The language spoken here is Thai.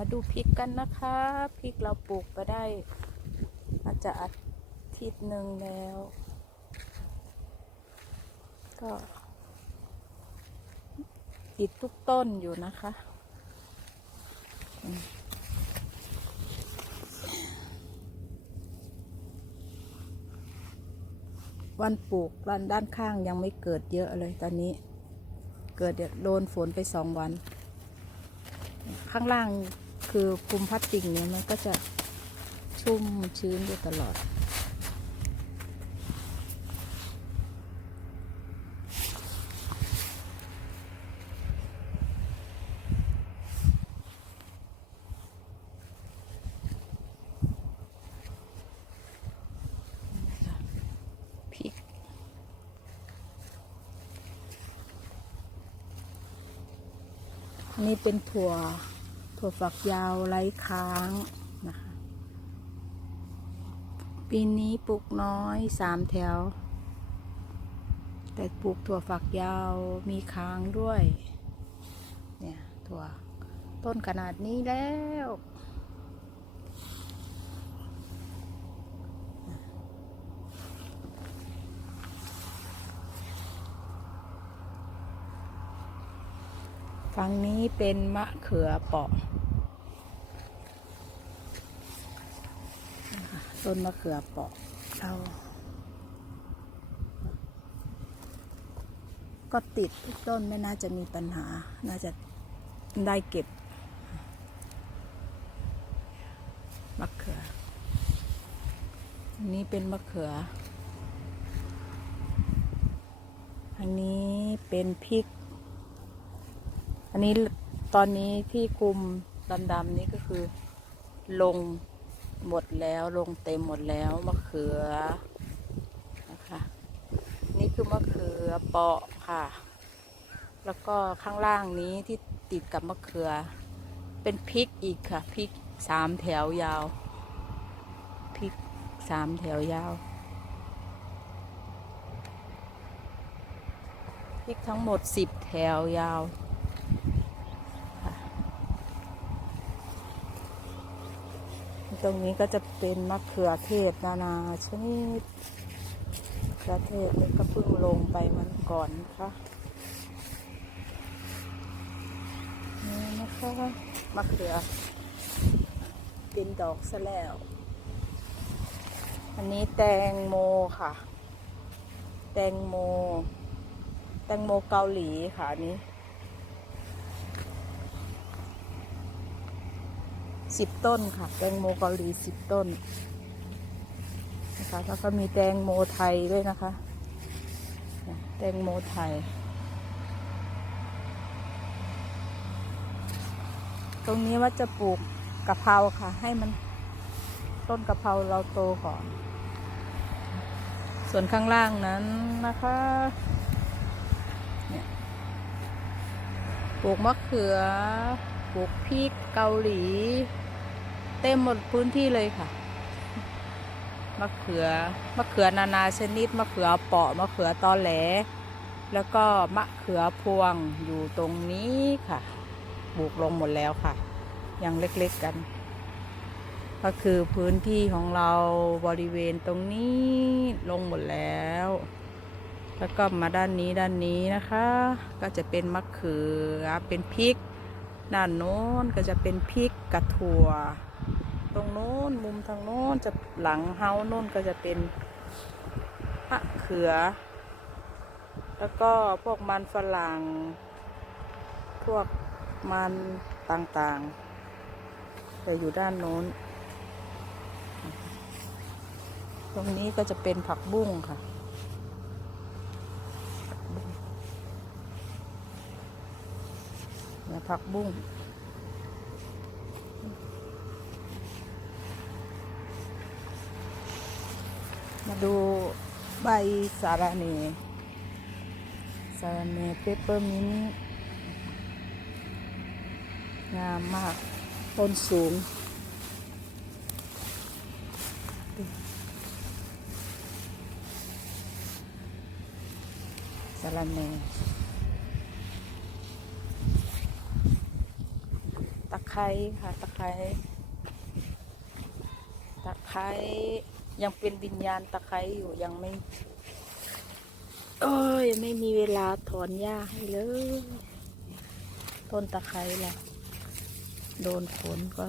มาดูพริกกันนะคะพริกเราปลูกไปได้ อาจจะอาทิตย์หนึ่งแล้ว ก็ติดทุกต้นอยู่นะคะวันปลูกด้านด้านข้างยังไม่เกิดเยอะเลยตอนนี้ เกิดโดนฝนไปสองวัน ข้างล่าง คือคุมพลาสติกเนี่ยมันก็จะชุ่มชื้นอยู่ตลอด พริกอันนี้เป็นถั่ว ถั่วฝักยาวไร้ค้างนะคะ ปีนี้ปลูกน้อยสามแถว แต่ปลูกถั่วฝักยาวมีค้างด้วย เนี่ยถั่วต้นขนาดนี้แล้ว ฝั่งนี้เป็นมะเขือเปาะต้นมะเขือเปาะเราก็ติดทุกต้นไม่น่าจะมีปัญหา น่าจะได้เก็บมะเขืออันนี้เป็นมะเขือ อันนี้เป็นพริก นนี้ตอนนี้ที่คุมดำๆนี้ก็คือลงหมดแล้วลงเต็มหมดแล้วมะเขือนะคะนี่คือมะเขือเปาะค่ะ แล้วก็ข้างล่างนี้ที่ติดกับมะเขือ เป็นพริกอีกค่ะพริกสามแถวยาวพริกสามแถวยาวพริกทั้งหมดสิบแถวยาว ตรงนี้ก็จะเป็นมะเขือเทศนานาชนิดมะเขือเทศนี่ก็เพิ่งลงไปมันก่อนนะคะนี่นะคะมะเขือเป็นดอกซะแล้ว อันนี้แตงโมค่ะ แตงโม แตงโมเกาหลีค่ะอัน สิบต้นค่ะ แตงโมเกาหลีสิบต้นนะคะแล้วก็มีแตงโมไทยด้วยนะคะ แตงโมไทย ตรงนี้ว่าจะปลูกกะเพราค่ะ ให้มันต้นกะเพราเราโตก่อน ส่วนข้างล่างนั้นนะคะเนี่ยปลูกมะเขือ ปลูกพริกเกาหลี เต็มหมดพื้นที่เลยค่ะ มะเขือ มะเขือนานาชนิด มะเขือเปาะ มะเขือตอแหล แล้วก็มะเขือพวงอยู่ตรงนี้ค่ะ ปลูกลงหมดแล้วค่ะ ยังเล็กๆกัน ก็คือพื้นที่ของเราบริเวณตรงนี้ลงหมดแล้วแล้วก็มาด้านนี้ด้านนี้นะคะ ก็จะเป็นมะเขือเป็นพริก ด้านโน้นก็จะเป็นพริกกระถั่ว ตรงโน้นมุมทางโน้นจะหลังเฮาโน้นก็จะเป็นมะเขือ แล้วก็พวกมันฝรั่ง พวกมันต่างๆจะอยู่ด้านโน้น ตรงนี้ก็จะเป็นผักบุ้งค่ะ เนี่ย ผักบุ้งมาดูใบสาระเนสาระเนเปปเปอร์มินงามมาก ต้นสูง สาระเน ตะ ไคร้ค่ะตะไคร้ตะไคร้ยังเป็นวิญญาณตะไคร้อยู่ยังไม่โอ้ยไม่มีเวลาถอนหญ้าให้เลย ต้นตะไคร้ล่ะ โดนฝนก็